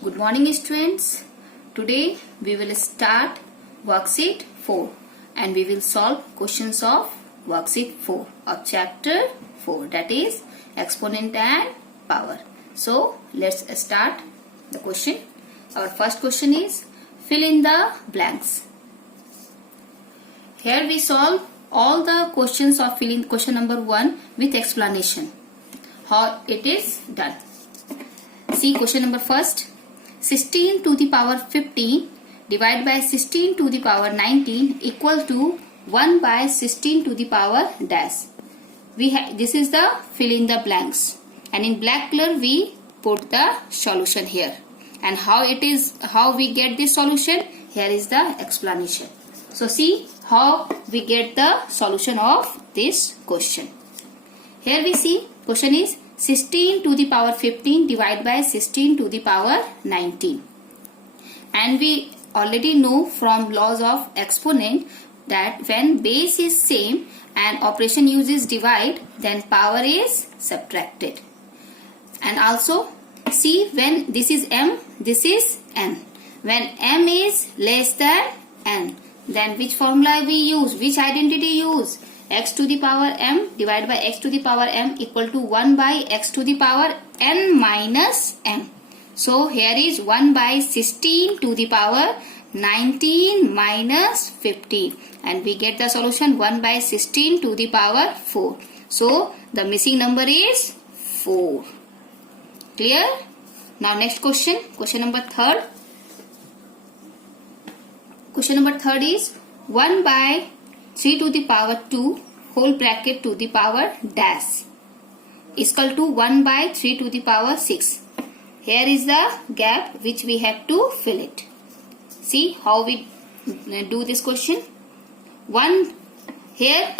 Good morning students. Today we will start worksheet 4 and we will solve questions of worksheet 4 of chapter 4, that is exponent and power. So let's start the question. Our first question is fill in the blanks. Here we solve all the questions of filling question number 1 with explanation. How it is done. See question number first. 16 to the power 15 divided by 16 to the power 19 equal to 1 by 16 to the power dash. This is the fill in the blanks, and in black color we put the solution here. And how we get this solution? Here is the explanation. So see how we get the solution of this question. Here we see question is 16 to the power 15 divided by 16 to the power 19. And we already know from laws of exponent that when base is same and operation uses divide, then power is subtracted. And also see when this is m, this is n. When m is less than n, then which formula we use? Which identity use? X to the power m divided by x to the power m equal to 1 by x to the power n minus m. So here is 1 by 16 to the power 19 minus 15, and we get the solution 1 by 16 to the power 4. So the missing number is 4. Clear? Now next question. Question number third. Question number third is 1 by 3 to the power 2 whole bracket to the power dash is equal to 1 by 3 to the power 6. Here is the gap which we have to fill it. See how we do this question. Here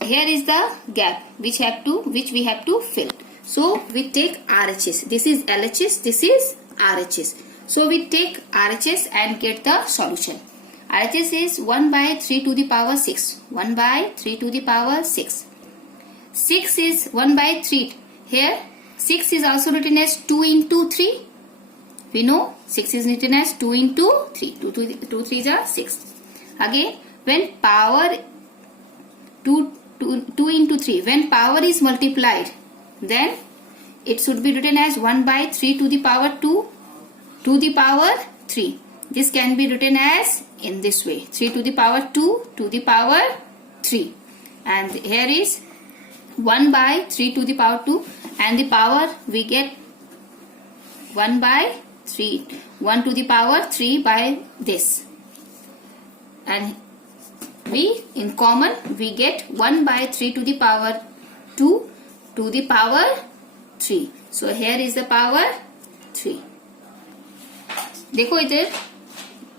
is the gap which we have to fill. So we take RHS. This is LHS. This is RHS. So we take RHS and get the solution. RHS is 1 by 3 to the power 6. 1 by 3 to the power 6. 6 is 1 by 3. Here 6 is also written as 2 into 3. We know 6 is written as 2 into 3. 2 3 is 6. Again when power 2 into 3. When power is multiplied, then it should be written as 1 by 3 to the power 2 to the power 3. This can be written as in this way, 3 to the power 2 to the power 3. And here is 1 by 3 to the power 2, and the power we get 1 by 3. 1 to the power 3 by this. And we in common we get 1 by 3 to the power 2 to the power 3. So here is the power 3. देखो इधर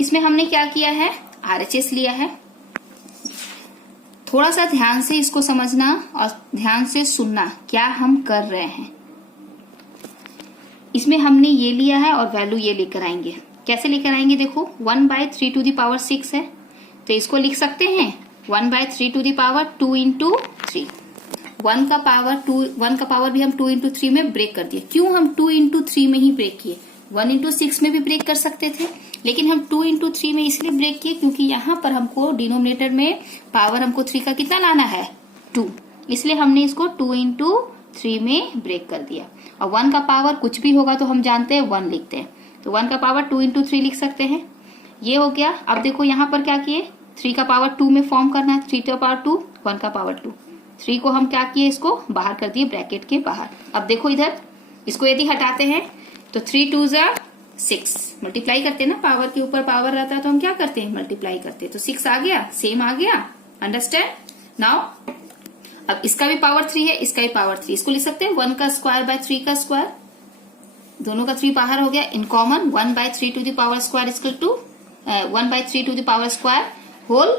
इसमें हमने क्या किया है, RHS लिया है. थोड़ा सा ध्यान से इसको समझना और ध्यान से सुनना क्या हम कर रहे हैं. इसमें हमने ये लिया है और वैल्यू ये लेकर आएंगे. कैसे लेकर आएंगे? देखो 1 by 3 to the power 6 है, तो इसको लिख सकते हैं 1 by 3 to the power 2 into 3. 1 का पावर भी हम 2 into 3 में ब्रेक कर दिए. क्यों हम 2 into 3 में ही ब्रेक किए? 1 into 6 में भी ब्रेक कर सकते थे, लेकिन हम 2 into 3 में इसलिए ब्रेक किए क्योंकि यहाँ पर हमको डिनोमिनेटर में पावर हमको 3 का कितना लाना है? 2. इसलिए हमने इसको 2 into 3 में ब्रेक कर दिया. और 1 का पावर कुछ भी होगा तो हम जानते हैं 1 लिखते हैं, तो 1 का पावर 2 into 3 लिख सकते हैं. ये हो गया. अब देखो यहाँ पर क्या किए, 3 का पावर 2 में फॉर्म करना है. 3 का पावर 2, 1 का पावर 2. 3 को हम क्या किए, इसको बाहर कर दिए ब्रैकेट के बाहर. अब देखो इधर इसको यदि हटाते हैं तो 3 2 6. मल्टीप्लाई करते हैं ना, पावर के ऊपर पावर रहता है तो हम क्या करते हैं, मल्टीप्लाई करते हैं. तो 6 आ गया, सेम आ गया. Understand now. अब इसका भी पावर 3 है, इसका भी पावर 3. इसको लिख सकते हैं 1 का स्क्वायर बाय 3 का स्क्वायर. दोनों का 3 बाहर हो गया. In common 1 by 3 to the power square equal to 1 by 3 to the power square whole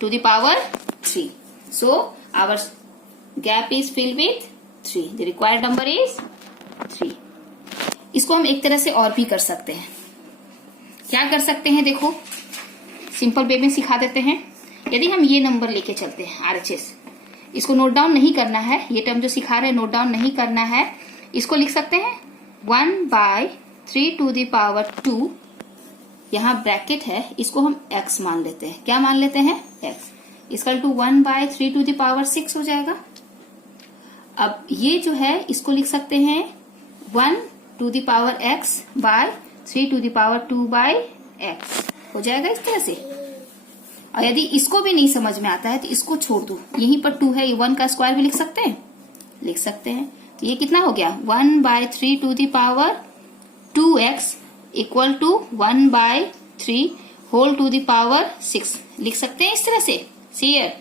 to the power 3. So our gap is filled with 3. The required number is 3. इसको हम एक तरह से और भी कर सकते हैं. क्या कर सकते हैं? देखो सिंपल वे में सिखा देते हैं. यदि हम ये नंबर लेके चलते हैं RHS, इसको नोट डाउन नहीं करना है, ये टर्म जो सिखा रहे हैं नोट डाउन नहीं करना है. इसको लिख सकते हैं 1/3 टू द पावर 2, यहाँ ब्रैकेट है, इसको हम x मान लेते हैं। क्या मान लेते हैं? x equal to 1/3 to the power 6 हो जाएगा। अब ये जो है इसको लिख सकते हैं 1 to the power x by 3 to the power 2/x हो जाएगा इस तरह से। और यदि इसको भी नहीं समझ में आता है तो इसको छोड़ दो, यहीं पर 2 है, 1 का स्क्वायर भी लिख सकते हैं, लिख सकते हैं। तो ये कितना हो गया? 1/3 to the power 2x equal to 1/3 whole to the power 6 लिख सकते हैं इस तरह से। सी हियर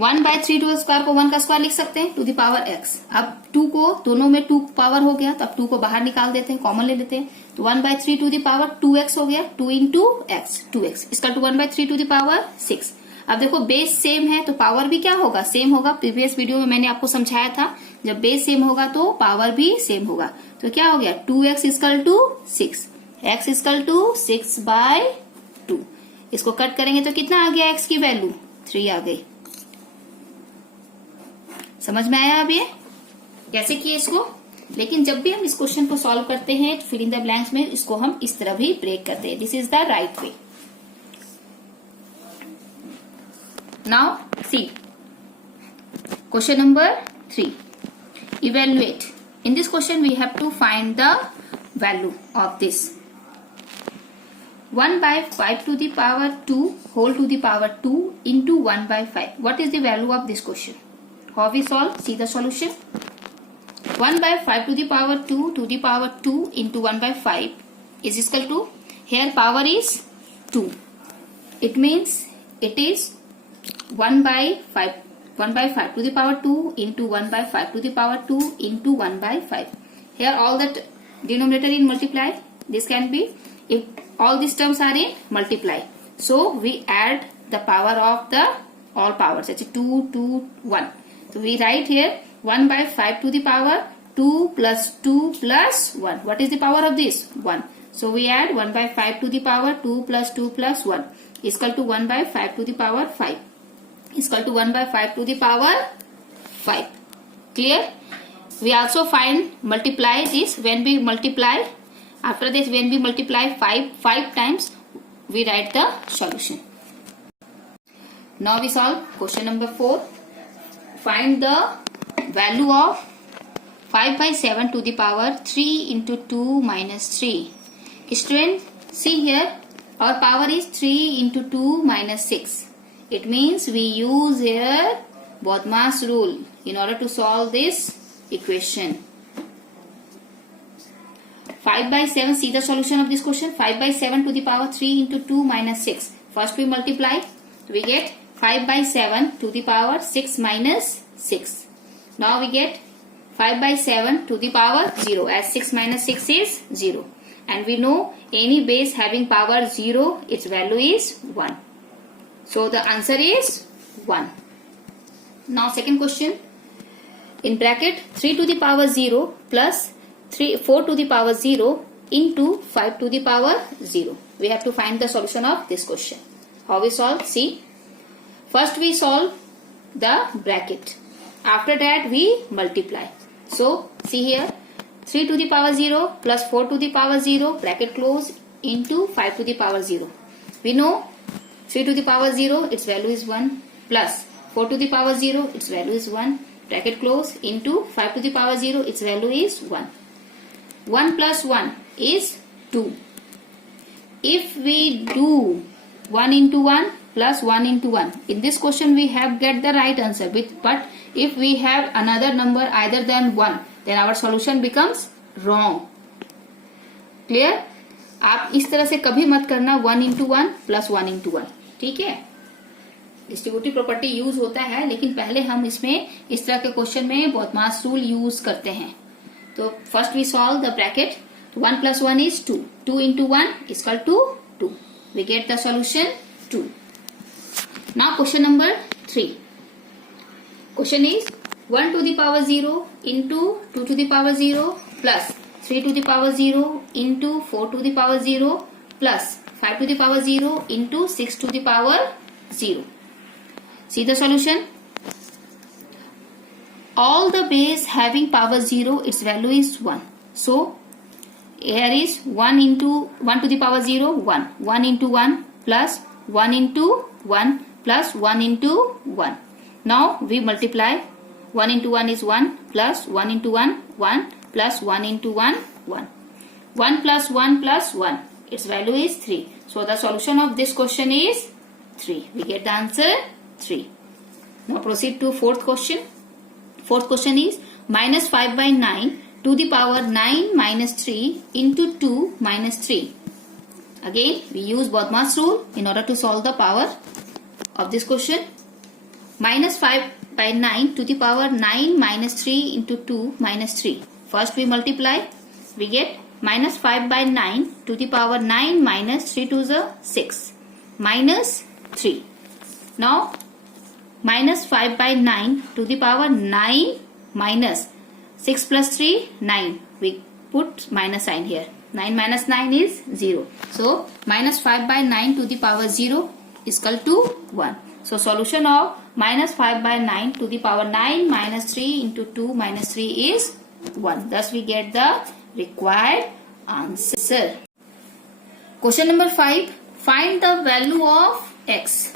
1/3 टू स्क्वायर को 1 का स्क्वायर लिख सकते हैं टू द पावर x। अब 2 को दोनों में 2 पावर हो गया तो अब 2 को बाहर निकाल देते हैं, कॉमन ले लेते हैं। तो 1/3 टू द पावर 2x हो गया, 2 इंटू एक्स 2x इसका टू 1/3 टू द पावर 6। अब देखो बेस सेम है तो पावर भी क्या होगा? सेम होगा। प्रीवियस वीडियो में मैंने आपको समझाया था जब बेस सेम होगा तो पावर भी सेम होगा। तो क्या हो गया? 2x equal to 6, x equal to 6/2। इसको कट करेंगे तो कितना आ गया? x की वैल्यू 3 आ गई। समझ में आया? अब ये कैसे किए इसको? लेकिन जब भी हम इस क्वेश्चन को सॉल्व करते हैं फिल इन द ब्लैंक्स में इसको हम इस तरह भी ब्रेक करते हैं। This is the right way. Now see question number 3, evaluate. In this question we have to find the value of this 1/5 to the power 2 whole to the power 2 into 1/5. What is the value of this question? How we solve? See the solution. 1/5 to the power 2 to the power 2 into 1/5 is equal to, here power is 2. It means it is 1/5 to the power 2 into 1/5 to the power 2 into 1/5. Here all that denominator in multiply. This can be if all these terms are in multiply. So we add the power of the all powers. It's 2, 2, 1. So we write here 1/5 to the power 2 plus 2 plus 1. What is the power of this? 1. So we add 1/5 to the power 2 plus 2 plus 1 is equal to 1/5 to the power 5 is equal to 1/5 to the power 5. Clear? We also find multiply this. When we multiply, after this when we multiply 5 times, we write the solution. Now we solve question number 4. Find the value of 5/7 to the power 3 into 2 minus 3. Student, see here our power is 3 into 2 minus 6. It means we use here Bodmas rule in order to solve this equation. 5/7, see the solution of this question. 5/7 to the power 3 into 2 minus 6. First we multiply, we get 5/7 to the power 6 minus 6. Now we get 5/7 to the power 0 as 6 minus 6 is 0. And we know any base having power 0, its value is 1. So the answer is 1. Now second question. In bracket 3 to the power 0 plus 4 to the power 0 into 5 to the power 0. We have to find the solution of this question. How we solve? See. First we solve the bracket. After that we multiply. So see here 3 to the power 0 plus 4 to the power 0 bracket close into 5 to the power 0. We know 3 to the power 0 its value is 1 plus 4 to the power 0 its value is 1 bracket close into 5 to the power 0 its value is 1. 1 plus 1 is 2. If we do 1 into 1 plus 1 into 1. In this question we have get the right answer. But if we have another number other than 1, then our solution becomes wrong. Clear? आप इस तरह से कभी मत करना 1 into 1 plus 1 into 1. ठीक है? Distributive property use होता है लेकिन पहले हम इसमें इस तरह के क्वेश्चन में बॉदमास रूल यूज करते हैं। तो first we solve the bracket. 1 plus 1 is 2. 2 into 1 is equal to 2. We get the solution 2. Now question number 3. Question is 1 to the power 0 into 2 to the power 0 plus 3 to the power 0 into 4 to the power 0 plus 5 to the power 0 into 6 to the power 0. See the solution. all the base having power 0, its value is 1. So here is 1 into 1 to the power 0, 1. 1 into 1 plus 1 into 1 plus 1 into 1. Now we multiply. 1 into 1 is 1 plus 1 into 1, 1 plus 1 into 1, 1. 1 plus 1 plus 1. Its value is 3. So the solution of this question is 3. We get the answer 3. Now proceed to fourth question. Fourth question is minus 5 by 9 to the power 9 minus 3 into 2 minus 3. Again we use BODMAS rule in order to solve the power of this question. Minus 5 by 9 to the power 9 minus 3 into 2 minus 3. First we multiply. We get minus 5 by 9 to the power 9 minus 3 to the 6 minus 3. Now minus 5 by 9 to the power 9 minus 6 plus 3, 9. We put minus sign here. 9 minus 9 is 0. So minus 5 by 9 to the power 0 is equal to 1. So solution of minus 5 by 9 to the power 9 minus 3 into 2 minus 3 is 1. Thus we get the required answer. Question number 5. Find the value of x.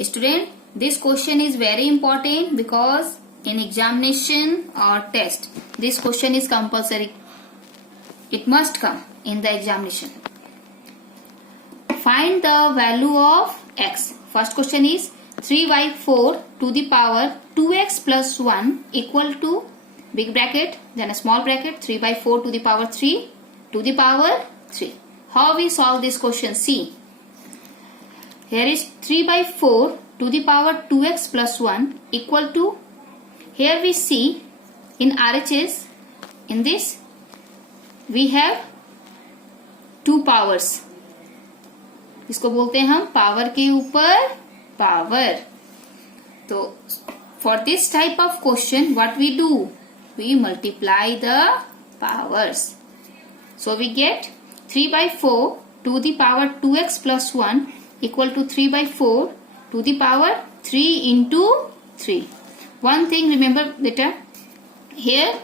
Student, this question is very important because in examination or test, this question is compulsory. It must come in the examination. Find the value of x. First question is 3 by 4 to the power 2x plus 1 equal to big bracket, then a small bracket, 3 by 4 to the power 3 to the power 3. How we solve this question? See, here is 3 by 4 to the power 2x plus 1 equal to, here we see in RHS, in this we have two powers. इसको बोलते हैं हम power के ऊपर power. तो for this type of question what we do? We multiply the powers. So we get 3 by 4 to the power 2x plus 1 equal to 3 by 4 to the power 3 into 3. One thing remember later, here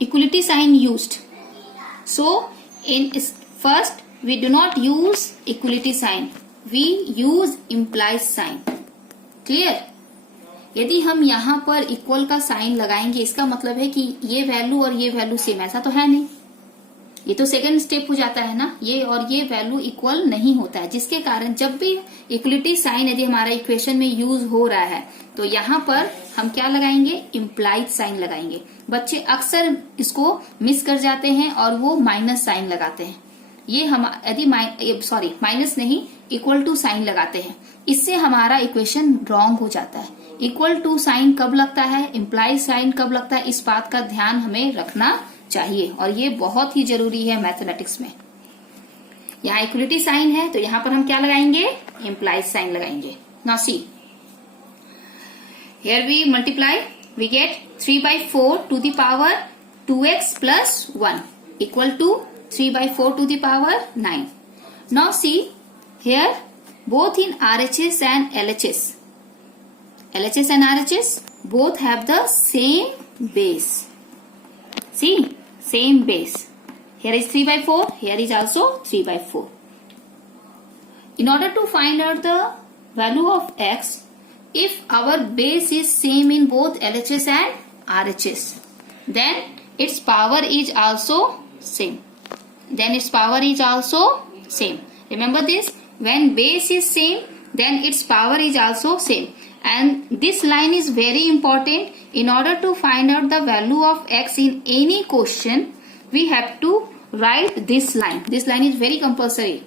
equality sign used. So in first we do not use equality sign, we use implies sign. Clear? यदि हम यहाँ पर equal का sign लगाएंगे इसका मतलब है कि ये वैल्यू और ये वैल्यू सेम, ऐसा तो है नहीं. ये तो सेकंड स्टेप हो जाता है ना. ये और ये वैल्यू इक्वल नहीं होता है, जिसके कारण जब भी इक्वलिटी साइन यदि हमारा इक्वेशन में यूज हो रहा है तो यहाँ पर हम क्या लगाएंगे? इम्प्लाइड साइन लगाएंगे. बच्चे अक्सर इसको मिस कर जाते हैं और वो माइनस साइन लगाते हैं. ये हम यदि माइनस नहीं इक्वल टू साइन लगाते हैं, इससे हमारा इक्वेशन रॉन्ग हो जाता है. इक्वल टू साइन कब लगता है, इम्प्लाइड साइन कब लगता है, इस बात का ध्यान हमें रखना चाहिए और ये बहुत ही जरूरी है मैथमेटिक्स में. यहाँ इक्वलिटी साइन है तो यहाँ पर हम क्या लगाएंगे? इम्प्लाइड साइन लगाएंगे. Now see, here we multiply. We get 3 by 4 to the power 2x plus 1 equal to 3 by 4 to the power 9. Now see, here both in RHS and LHS and RHS both have the same base. See, same base. Here is 3 by 4, here is also 3 by 4. In order to find out the value of x, if our base is same in both LHS and RHS, then its power is also same. Remember this, when base is same, then its power is also same. And this line is very important. In order to find out the value of x in any question, we have to write this line. This line is very compulsory,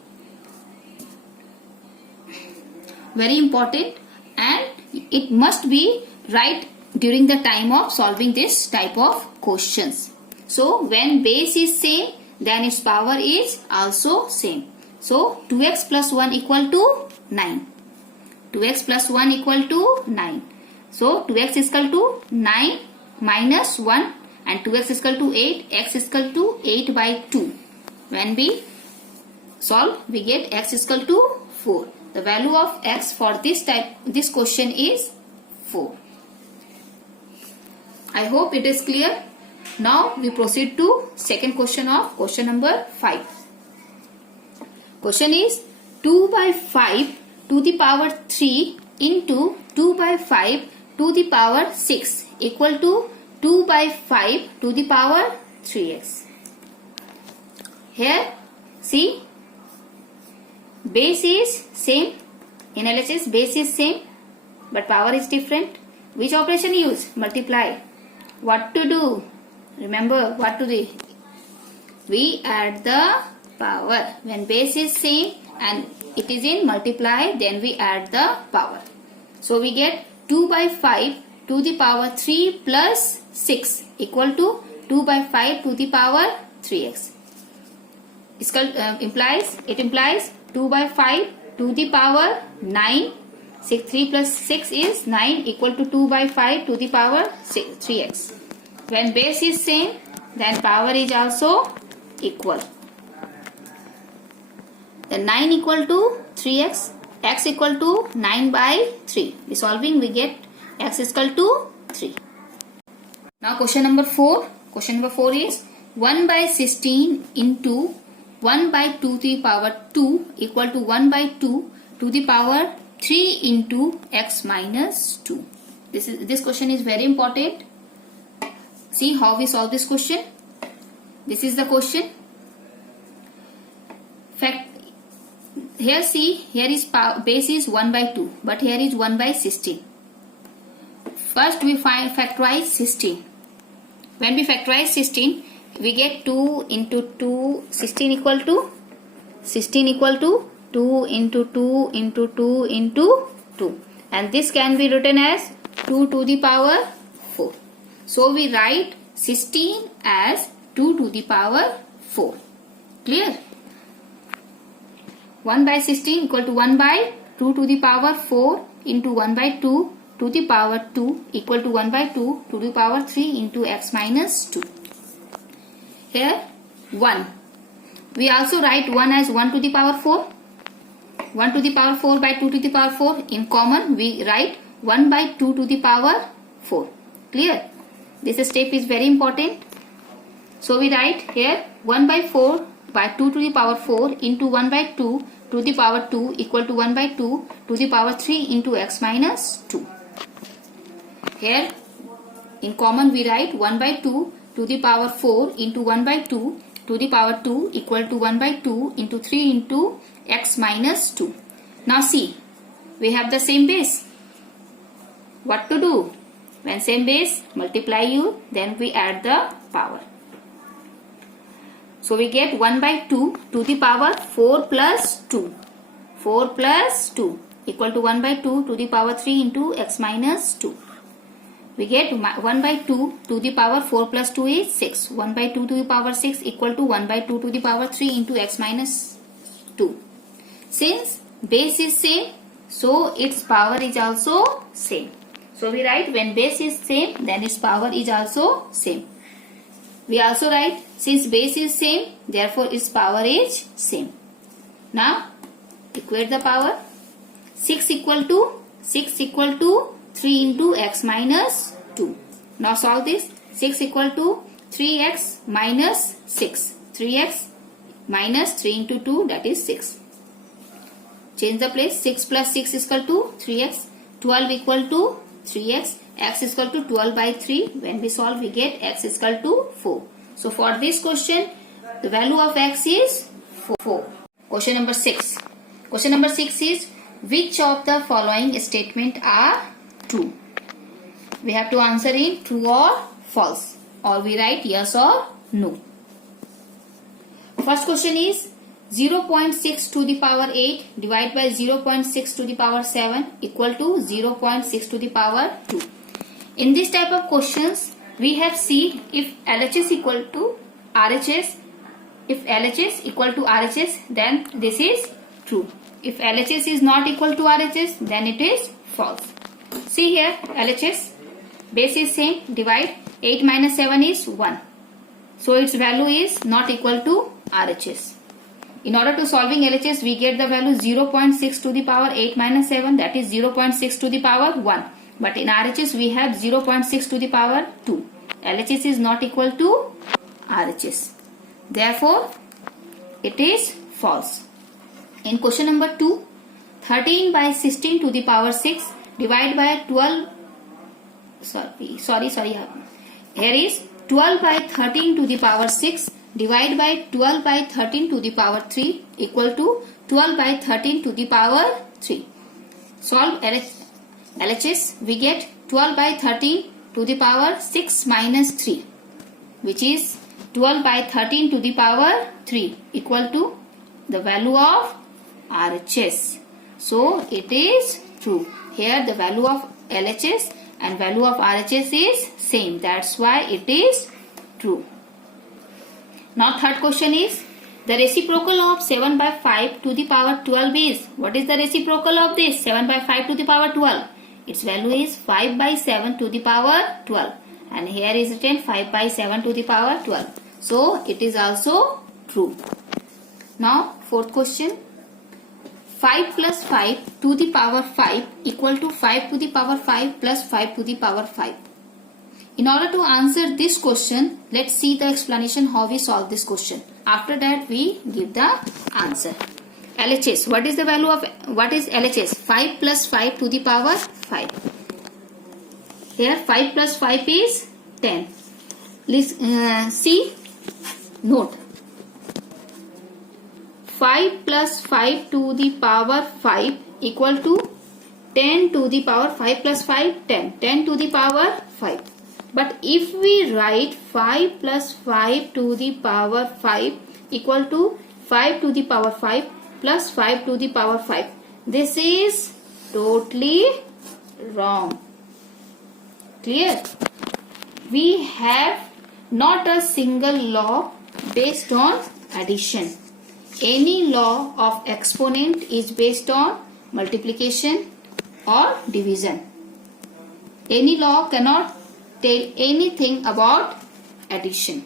very important, and it must be right during the time of solving this type of questions. So when base is same, then its power is also same. So 2x plus 1 equal to 9. 2x plus 1 equal to 9. So 2x is equal to 9 minus 1 and 2x is equal to 8. X is equal to 8 by 2. When we solve, we get x is equal to 4. The value of x for this question is 4. I hope it is clear. Now we proceed to second question of question number 5. Question is 2 by 5 to the power 3 into 2 by 5 to the power 6 equal to 2 by 5 to the power 3x. Here see, base is same. In LHS base is same but power is different. Which operation use? Multiply. What to do? Remember what to do? We add the power. When base is same and it is in multiply, then we add the power. So we get 2 by 5 to the power 3 plus 6 equal to 2 by 5 to the power 3x. It implies 2 by 5 to the power 9. 3 plus 6 is 9 equal to 2 by 5 to the power 3x. When base is same, then power is also equal. Then 9 equal to 3x, x equal to 9 by 3. Resolving, we get x is equal to 3. Now question number 4. Question number 4 is 1 by 16 into 1 by 2 to the power 2 equal to 1 by 2 to the power 3 into x minus 2. This question is very important. See how we solve this question. This is the question. Here see, here is base is 1 by 2, but here is 1 by 16. First we factorize 16. When we factorize 16, we get 2 into 2, 16 equal to 2 into 2 into 2 into 2. And this can be written as 2 to the power 4. So we write 16 as 2 to the power 4. Clear? 1 by 16 equal to 1 by 2 to the power 4 into 1 by 2 to the power 2 equal to 1 by 2 to the power 3 into x minus 2. Here 1. We also write 1 as 1 to the power 4. 1 to the power 4 by 2 to the power 4. In common we write 1 by 2 to the power 4. Clear? This step is very important. So we write here 1 by 4 by 2 to the power 4 into 1 by 2 to the power 2 equal to 1 by 2 to the power 3 into x minus 2. Here in common we write 1 by 2 to the power 4 into 1 by 2 to the power 2 equal to 1 by 2 into 3 into x minus 2. Now see, we have the same base. What to do? When same base, multiply you, then we add the power. So we get 1 by 2 to the power 4 plus 2. 4 plus 2 equal to 1 by 2 to the power 3 into x minus 2. We get 1 by 2 to the power 4 plus 2 is 6. 1 by 2 to the power 6 equal to 1 by 2 to the power 3 into x minus 2. Since base is same, so its power is also same. So we write when base is same, then its power is also same. We also write since base is same, therefore its power is same. Now equate the power. 6 equal to 3 into x minus 2. Now solve this. 6 equal to 3x minus 6. 3x minus 3 into 2, that is 6. Change the place. 6 plus 6 is equal to 3x. 12 equal to 3x. X is equal to 12 by 3. When we solve, we get x is equal to 4. So for this question, the value of x is 4. Question number 6. Question number 6 is, which of the following statement are true? We have to answer in true or false, or we write yes or no. First question is 0.6 to the power 8 divided by 0.6 to the power 7 equal to 0.6 to the power 2. In this type of questions, we have seen if LHS equal to RHS. If LHS equal to RHS, then this is true. If LHS is not equal to RHS, then it is false. See here, LHS, base is same, divide, 8 minus 7 is 1. So its value is not equal to RHS. In order to solving LHS, we get the value 0.6 to the power 8 minus 7, that is 0.6 to the power 1. But in RHS we have 0.6 to the power 2. LHS is not equal to RHS. Therefore, it is false. In question number 2, 13 by 16 to the power 6 divided by 12. Sorry. Here is 12 by 13 to the power 6 divided by 12 by 13 to the power 3 equal to 12 by 13 to the power 3. Solve LHS. We get 12 by 13 to the power 6 minus 3, which is 12 by 13 to the power 3 equal to the value of RHS. So it is true. Here the value of LHS and value of RHS is same. That's why it is true. Now third question is, the reciprocal of 7 by 5 to the power 12 is, what is the reciprocal of this 7 by 5 to the power 12? Its value is 5 by 7 to the power 12. And here is written 5 by 7 to the power 12. So it is also true. Now fourth question, 5 plus 5 to the power 5 equal to 5 to the power 5 plus 5 to the power 5. In order to answer this question, let's see the explanation how we solve this question. After that we give the answer. LHS. What is the value of, what is LHS? 5 plus 5 to the power 5. Here 5 plus 5 is 10. See, note. 5 plus 5 to the power 5 equal to 10 to the power 5 plus 5, 10. 10 to the power 5. But if we write 5 plus 5 to the power 5 equal to 5 to the power 5 plus 5 to the power 5, this is totally wrong. Clear? We have not a single law based on addition. Any law of exponent is based on multiplication or division. Any law cannot tell anything about addition.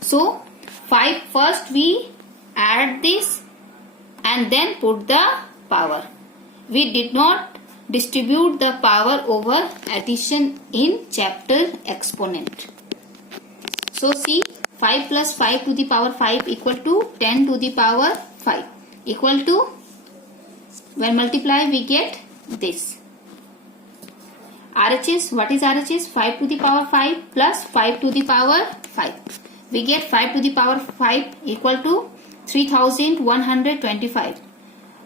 So 5, first we add this and then put the power. We did not distribute the power over addition in chapter exponent. So see, 5 plus 5 to the power 5 equal to 10 to the power 5 equal to, when multiply we get this. RHS, what is RHS? 5 to the power 5 plus 5 to the power 5. We get 5 to the power 5 equal to 3125.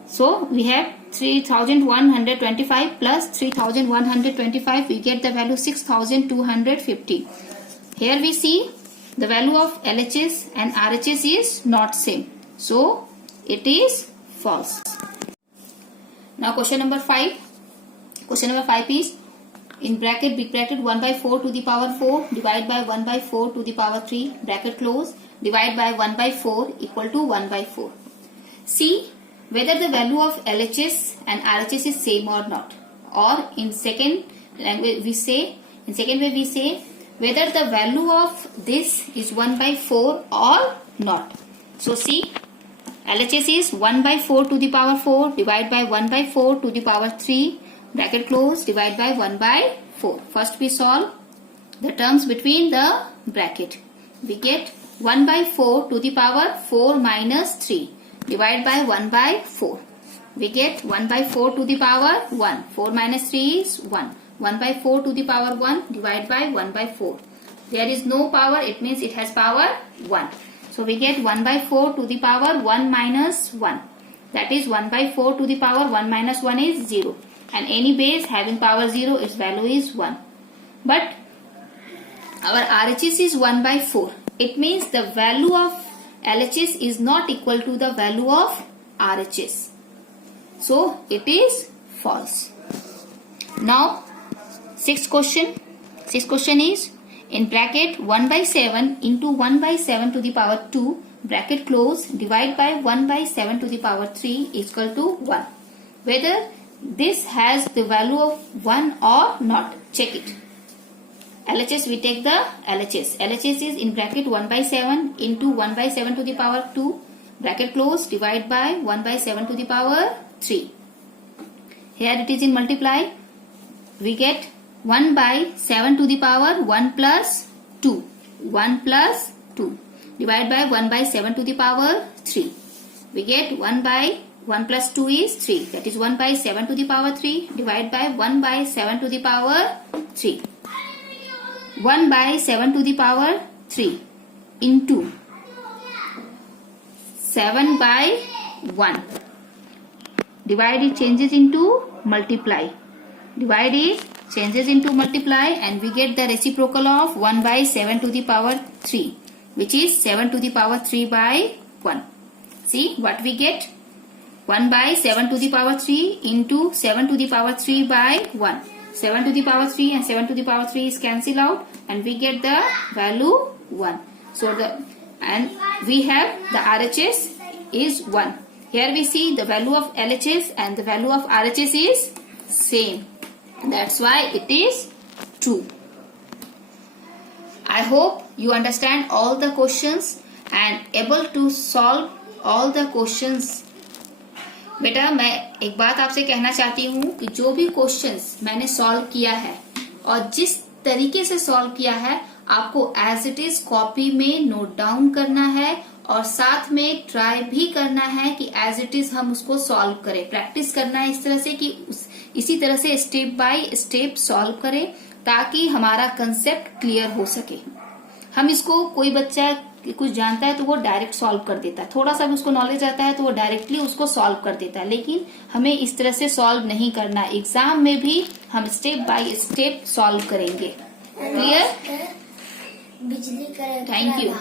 So we have 3125 plus 3125, we get the value 6250. Here we see the value of LHS and RHS is not same. So it is false. Now question number 5. Question number 5 is, in bracket big bracket 1 by 4 to the power 4 divided by 1 by 4 to the power 3 bracket close divide by 1 by 4 equal to 1 by 4. See whether the value of LHS and RHS is same or not. Or in second language we say, in second way we say whether the value of this is 1 by 4 or not. So see, LHS is 1 by 4 to the power 4 divided by 1 by 4 to the power 3 bracket close divide by 1 by 4. First we solve the terms between the bracket. We get 1 by 4 to the power 4 minus 3 divide by 1 by 4. We get 1 by 4 to the power 1. 4 minus 3 is 1. 1 by 4 to the power 1 divide by 1 by 4. There is no power, it means it has power 1. So we get 1 by 4 to the power 1 minus 1. That is 1 by 4 to the power 1 minus 1 is 0. And any base having power 0, its value is 1. But our RHS is 1 by 4. It means the value of LHS is not equal to the value of RHS. So it is false. Now sixth question. Sixth question is, in bracket 1 by 7 into 1 by 7 to the power 2 bracket close divide by 1 by 7 to the power 3 is equal to 1. Whether this has the value of 1 or not. Check it. LHS, we take the LHS. LHS is in bracket 1 by 7 into 1 by 7 to the power 2 bracket close divide by 1 by 7 to the power 3. Here it is in multiply. we get 1 by 7 to the power 1 plus 2. 1 plus 2. Divide by 1 by 7 to the power 3. We get 1 by 1 plus 2 is 3. That is 1 by 7 to the power 3. Divide by 1 by 7 to the power 3. 1 by 7 to the power 3 into 7 by 1. Divide it changes into multiply. Divide it changes into multiply, and we get the reciprocal of 1 by 7 to the power 3, which is 7 to the power 3 by 1. See what we get? 1 by 7 to the power 3 into 7 to the power 3 by 1. 7 to the power 3 and 7 to the power 3 is cancelled out, and we get the value 1. So we have the RHS is 1. Here we see the value of LHS and the value of RHS is same. That's why it is true. I hope you understand all the questions and able to solve all the questions. बेटा मैं एक बात आपसे कहना चाहती हूँ कि जो भी क्वेश्चंस मैंने सॉल्व किया है और जिस तरीके से सॉल्व किया है, आपको एज इट इज कॉपी में नोट डाउन करना है और साथ में ट्राई भी करना है कि एज इट इज हम उसको सॉल्व करें. प्रैक्टिस करना है इस तरह से कि इसी तरह से स्टेप बाय स्टेप सॉल्व करें ताकि हमारा कंसेप्ट क्लियर हो सके. हम इसको कोई बच्चा कुछ जानता है तो वो डायरेक्ट सॉल्व कर देता है, थोड़ा सा भी उसको नॉलेज आता है तो वो डायरेक्टली उसको सॉल्व कर देता है, लेकिन हमें इस तरह से सॉल्व नहीं करना. एग्जाम में भी हम स्टेप बाय स्टेप सॉल्व करेंगे. क्लियर? बिजली. Thank you.